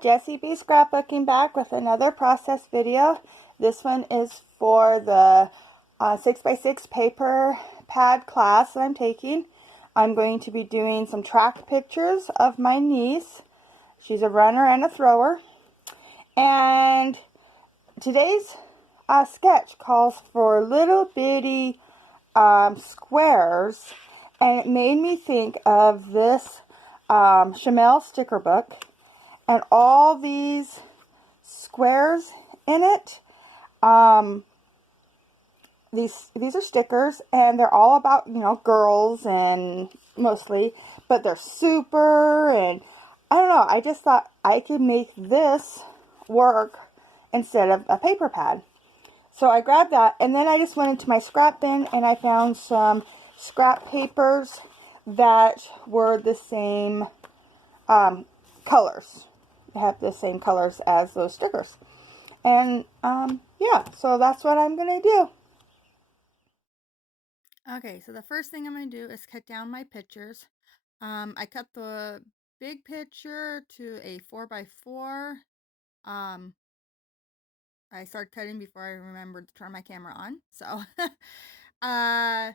Jessie B Scrapbooking back with another process video. This one is for the 6x6 paper pad class that I'm taking. I'm going to be doing some track pictures of my niece. She's a runner and a thrower. And today's sketch calls for little bitty squares, and it made me think of this Chamel sticker book and all these squares in it. These are stickers, and they're all about, girls and mostly, but they're super, and I don't know, I just thought I could make this work instead of a paper pad. So I grabbed that, and then I just went into my scrap bin and I found some scrap papers that were the same colors. They have the same colors as those stickers. And yeah, so that's what I'm going to do. Okay, so the first thing I'm going to do is cut down my pictures. I cut the big picture to a 4x4. I started cutting before I remembered to turn my camera on. So, and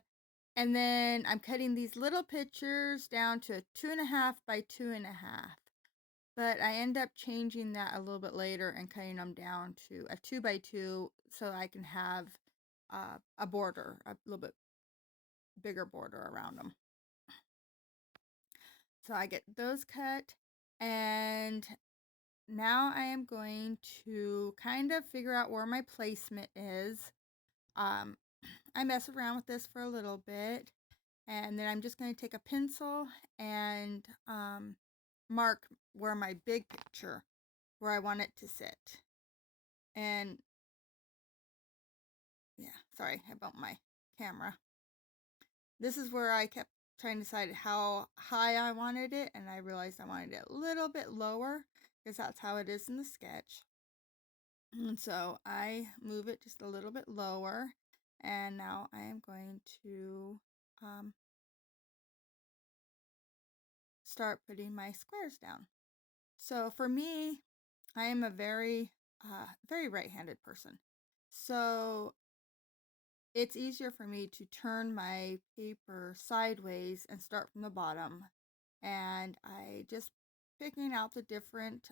then I'm cutting these little pictures down to a 2.5 by 2.5. But I end up changing that a little bit later and cutting them down to a 2x2 so I can have a border, a little bit bigger border around them. So I get those cut, and now I am going to kind of figure out where my placement is. I mess around with this for a little bit, and then I'm just going to take a pencil and mark where my big picture, where I want it to sit. And yeah, sorry, I bumped my camera. This is where I kept trying to decide how high I wanted it, and I realized I wanted it a little bit lower because that's how it is in the sketch. And so I move it just a little bit lower, and now I am going to start putting my squares down. So for me, I am a very right-handed person. So it's easier for me to turn my paper sideways and start from the bottom. And I just picking out the different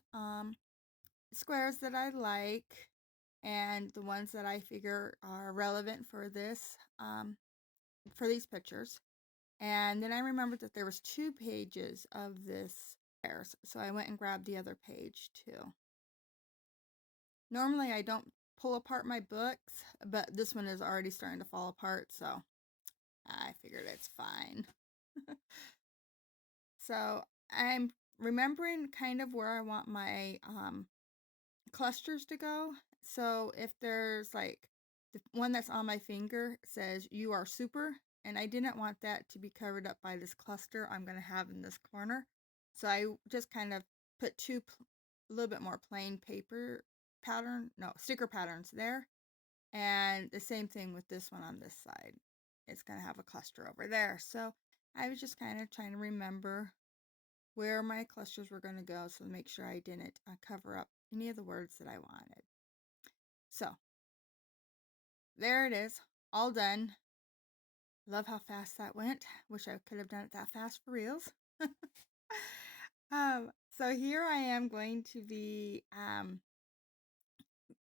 squares that I like and the ones that I figure are relevant for this, for these pictures. And then I remembered that there was 2 pages of this squares, so I went and grabbed the other page too. Normally I don't pull apart my books, but this one is already starting to fall apart, so I figured it's fine. So I'm remembering kind of where I want my clusters to go. So if there's like the one that's on my finger says "you are super," and I didn't want that to be covered up by this cluster I'm going to have in this corner. So I just kind of put 2 a little bit more plain paper sticker patterns there. And the same thing with this one on this side. It's going to have a cluster over there. So I was just kind of trying to remember where my clusters were going to go, so to make sure I didn't cover up any of the words that I wanted. So there it is, all done. Love how fast that went. Wish I could have done it that fast for reals. So here I am going to be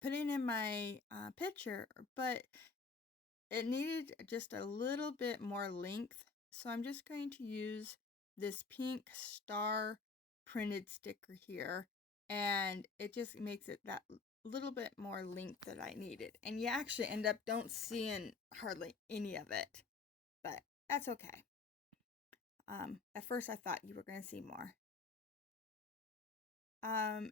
putting in my picture, but it needed just a little bit more length. So I'm just going to use this pink star printed sticker here, and it just makes it that little bit more length that I needed. And you actually end up don't seeing hardly any of it, but that's okay. At first I thought you were going to see more.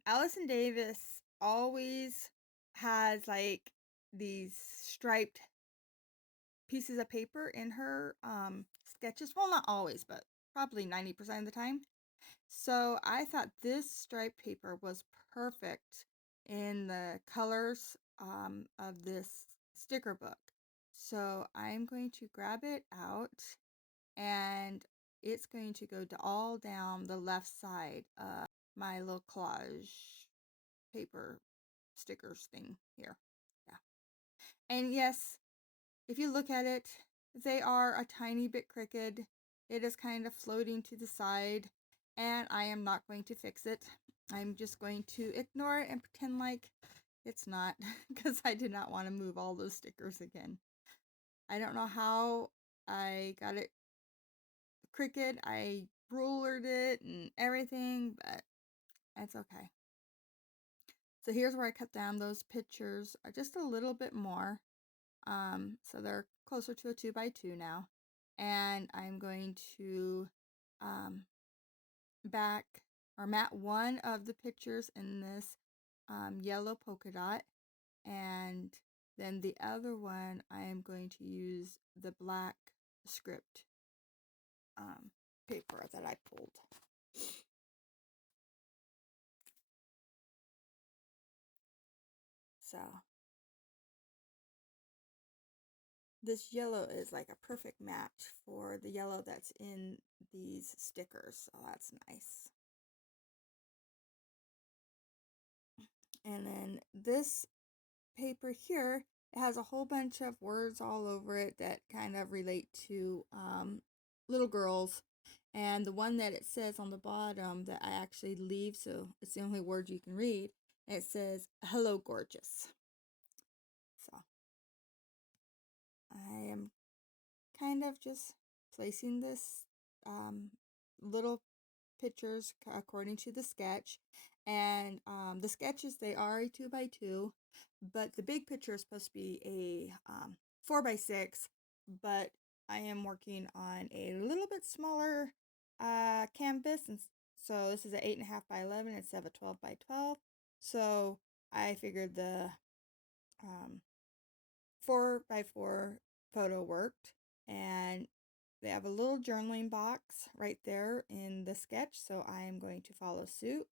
Allison Davis always has like these striped pieces of paper in her sketches. Well, not always, but probably 90% of the time. So I thought this striped paper was perfect in the colors of this sticker book. So I'm going to grab it out, and it's going to go all down the left side of my little collage paper stickers thing here. Yeah. And yes, if you look at it, they are a tiny bit crooked. It is kind of floating to the side, and I am not going to fix it. I'm just going to ignore it and pretend like it's not, because I did not want to move all those stickers again. I don't know how I got it crooked. I rulered it and everything, but it's okay. So here's where I cut down those pictures just a little bit more. So they're closer to a 2x2 now. And I'm going to mat one of the pictures in this yellow polka dot. And then the other one, I am going to use the black script paper that I pulled. So this yellow is like a perfect match for the yellow that's in these stickers, so that's nice. And then this paper here, it has a whole bunch of words all over it that kind of relate to little girls. And the one that it says on the bottom that I actually leave, so it's the only word you can read, and it says, "Hello, gorgeous." So I am kind of just placing this little pictures according to the sketch. And the sketches, they are a 2x2, but the big picture is supposed to be a 4x6, but I am working on a little bit smaller canvas, and so this is an 8.5x11 instead of a 12x12. So I figured the 4x4 photo worked, and they have a little journaling box right there in the sketch, so I am going to follow suit.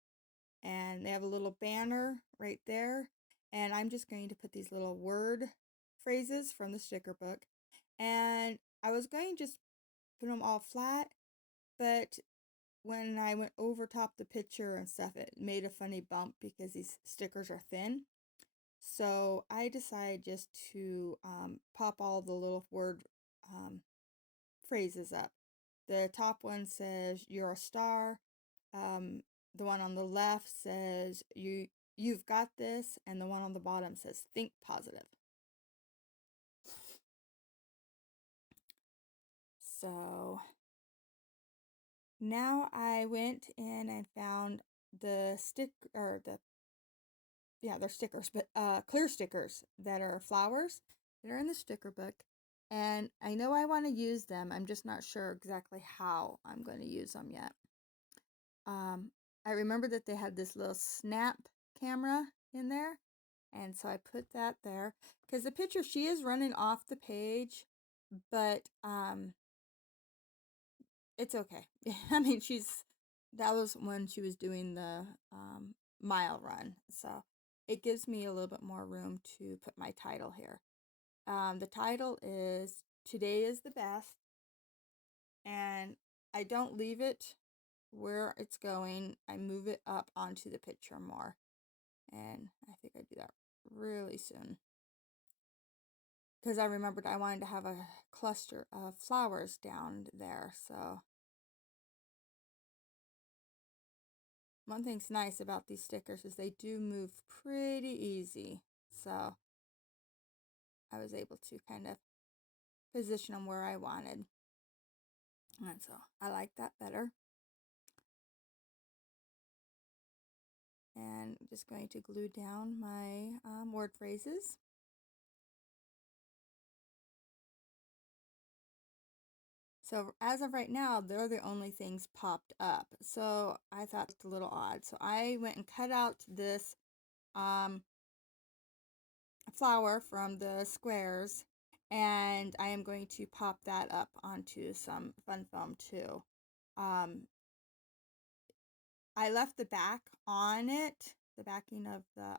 And they have a little banner right there, and I'm just going to put these little word phrases from the sticker book. And I was going to just put them all flat, but when I went over top the picture and stuff, it made a funny bump because these stickers are thin. So I decided just to pop all the little word phrases up. The top one says, "You're a star." The one on the left says, "You've got this," and the one on the bottom says, "Think positive." So now I went in and found the they're stickers, but clear stickers that are flowers that are in the sticker book. And I know I want to use them. I'm just not sure exactly how I'm going to use them yet. I remember that they had this little snap camera in there, and so I put that there because the picture, she is running off the page, but it's okay. I mean, that was when she was doing the mile run, so it gives me a little bit more room to put my title here. The title is "Today is the Best," and I don't leave it where it's going. I move it up onto the picture more, and I think I do that really soon because I remembered I wanted to have a cluster of flowers down there. So one thing's nice about these stickers is they do move pretty easy, so I was able to kind of position them where I wanted, and so I like that better. And I'm just going to glue down my word phrases. So as of right now, they're the only things popped up. So I thought it's a little odd. So I went and cut out this flower from the squares, and I am going to pop that up onto some fun foam too. I left the back on it, the backing of the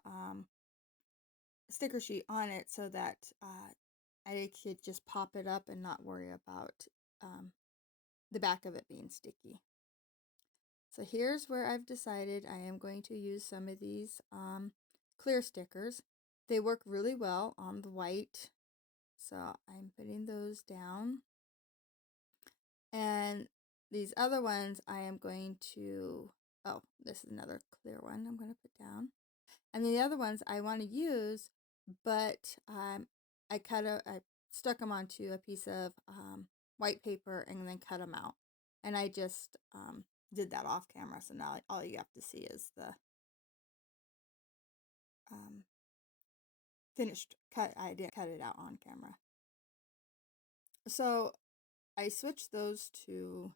sticker sheet on it, so that I could just pop it up and not worry about the back of it being sticky. So here's where I've decided I am going to use some of these clear stickers. They work really well on the white. So I'm putting those down. And these other ones I am going to, oh, this is another clear one I'm going to put down. And the other ones I want to use, but I stuck them onto a piece of white paper and then cut them out. And I just did that off camera, so now all you have to see is the finished cut. I didn't cut it out on camera. So I switched those two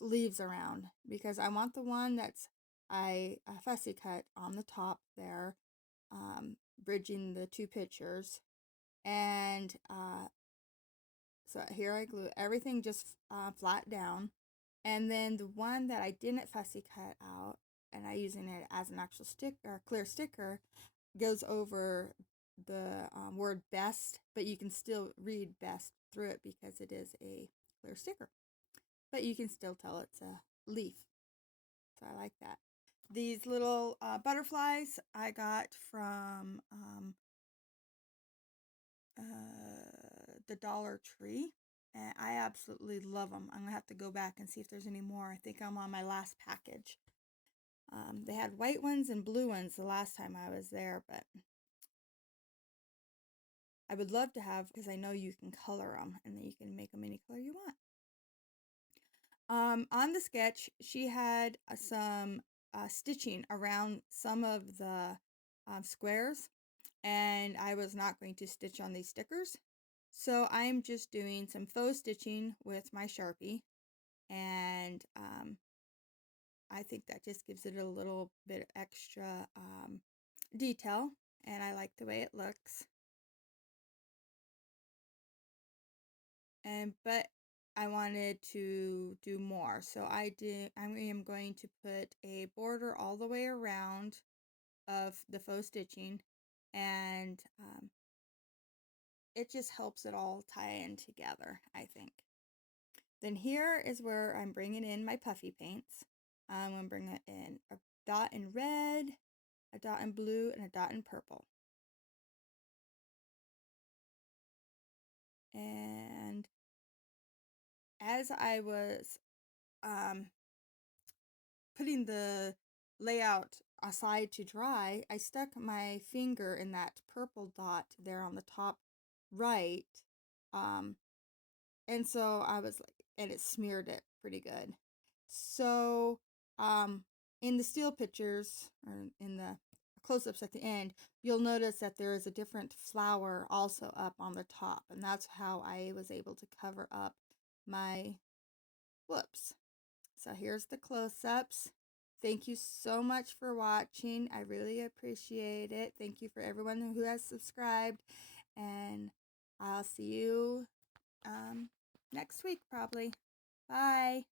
leaves around because I want the one that's I fussy cut on the top there, bridging the two pictures. And so here I glue everything just flat down. And then the one that I didn't fussy cut out, and I using it as an actual sticker, clear sticker, goes over the word best, but you can still read best through it because it is a clear sticker. But you can still tell it's a leaf. So I like that. These little butterflies I got from the Dollar Tree, and I absolutely love them. I'm gonna have to go back and see if there's any more. I think I'm on my last package. They had white ones and blue ones the last time I was there, but I would love to have, because I know you can color them and then you can make them any color you want. On the sketch, she had some stitching around some of the squares, and I was not going to stitch on these stickers. So I'm just doing some faux stitching with my Sharpie, and I think that just gives it a little bit of extra detail, and I like the way it looks. But I wanted to do more, so I am going to put a border all the way around of the faux stitching, and it just helps it all tie in together, I think. Then here is where I'm bringing in my puffy paints. I'm going to bring it in a dot in red, a dot in blue, and a dot in purple. And as I was putting the layout aside to dry, I stuck my finger in that purple dot there on the top right. And so I was like, and it smeared it pretty good. So, in the still pictures, or in the close-ups at the end, you'll notice that there is a different flower also up on the top, and that's how I was able to cover up my whoops. So here's the close-ups. Thank you so much for watching. I really appreciate it. Thank you for everyone who has subscribed, and I'll see you next week probably. Bye.